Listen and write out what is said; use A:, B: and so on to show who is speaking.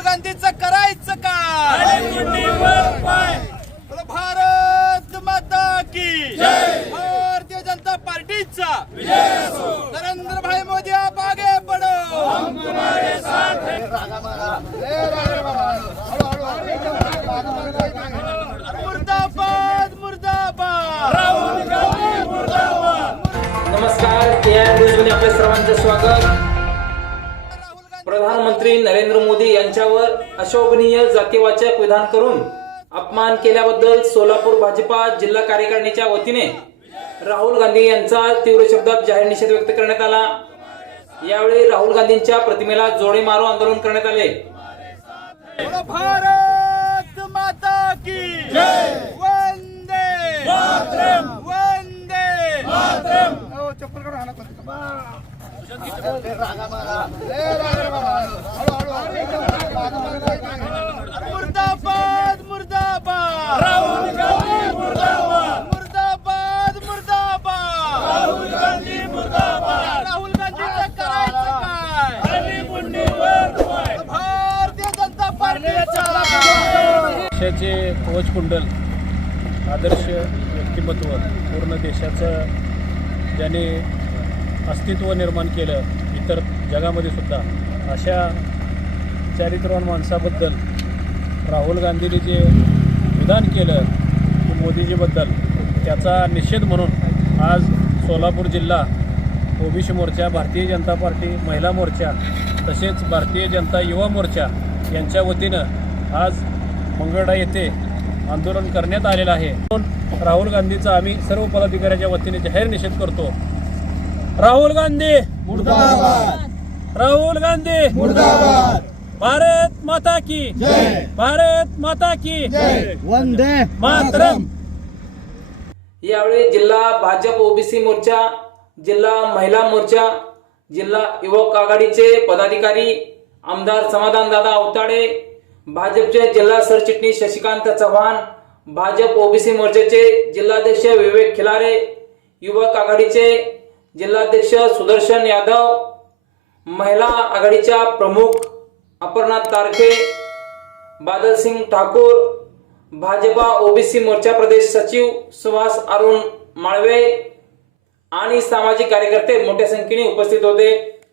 A: राहुल गांधीचं करायचं काय? भारत माता की भारतीय जनता पार्टीचा. नरेंद्र भाई मोदी आप आगे बढ़ो मुर्दाबाद मुर्दाबाद.
B: नमस्कार आपल्या सर्वांचं स्वागत. प्रधानमंत्री नरेंद्र मोदी यांच्यावर अशोभनीय जातीवाचक विधान करून अपमान केल्याबद्दल सोलापूर भाजपा जिल्हा कार्यकारिणीच्या वतीने राहुल गांधी यांचा तीव्र शब्दात जाहीर निषेध व्यक्त करण्यात आला. यावेळी राहुल गांधींच्या प्रतिमेला जोडे मारो आंदोलन करण्यात आले.
A: भारत माता की! कोणती. मुर्दाबाद. मुर्दाबाद. मुर्दाबाद मुर्दाबाद. राहुल गांधी मुर्दाबाद. राहुल गांधीचं करायचं काय? भारतीय जनता पार्टीचा.
C: देशाचे कवचकुंडल आदर्श व्यक्तिमत्व पूर्ण देशाचं ज्याने अस्तित्व निर्माण केलं इतर जगामध्ये सुद्धा. अशा चारित्र्यवान माणसाबद्दल राहुल गांधींनी जे विधान केलं मोदीजीबद्दल त्याचा निषेध म्हणून आज सोलापूर जिल्हा ओबीसी मोर्चा भारतीय जनता पार्टी महिला मोर्चा तसेच भारतीय जनता युवा मोर्चा यांच्या वतीनं आज मंगळडा येथे आंदोलन करण्यात आलेलं आहे. म्हणून राहुल गांधीचा आम्ही सर्व पदाधिकाऱ्याच्या वतीने जाहीर निषेध करतो. राहुल गांधी. राहुल गांधी. भारत माता की. भारत माता की.
A: वंदे
C: मातरम.
B: यावेळी जिल्हा भाजप ओबीसी मोर्चा जिल्हा महिला मोर्चा जिल्हा युवक आघाडीचे पदाधिकारी आमदार समाधान दादा अवताडे भाजपचे जिल्हा सरचिटणीस शशिकांत चव्हाण भाजप ओबीसी मोर्चाचे जिल्हाध्यक्ष विवेक खिलारे युवक आघाडीचे जिल्हाध्यक्ष सुदर्शन यादव महिला आघाडीच्या प्रमुख अपर्णा तारखे बादलसिंग ठाकूर भाजपा ओबीसी मोर्चा प्रदेश सचिव सुभाष अरुण माळवे आणि सामाजिक कार्यकर्ते मोठ्या संख्येने उपस्थित होते.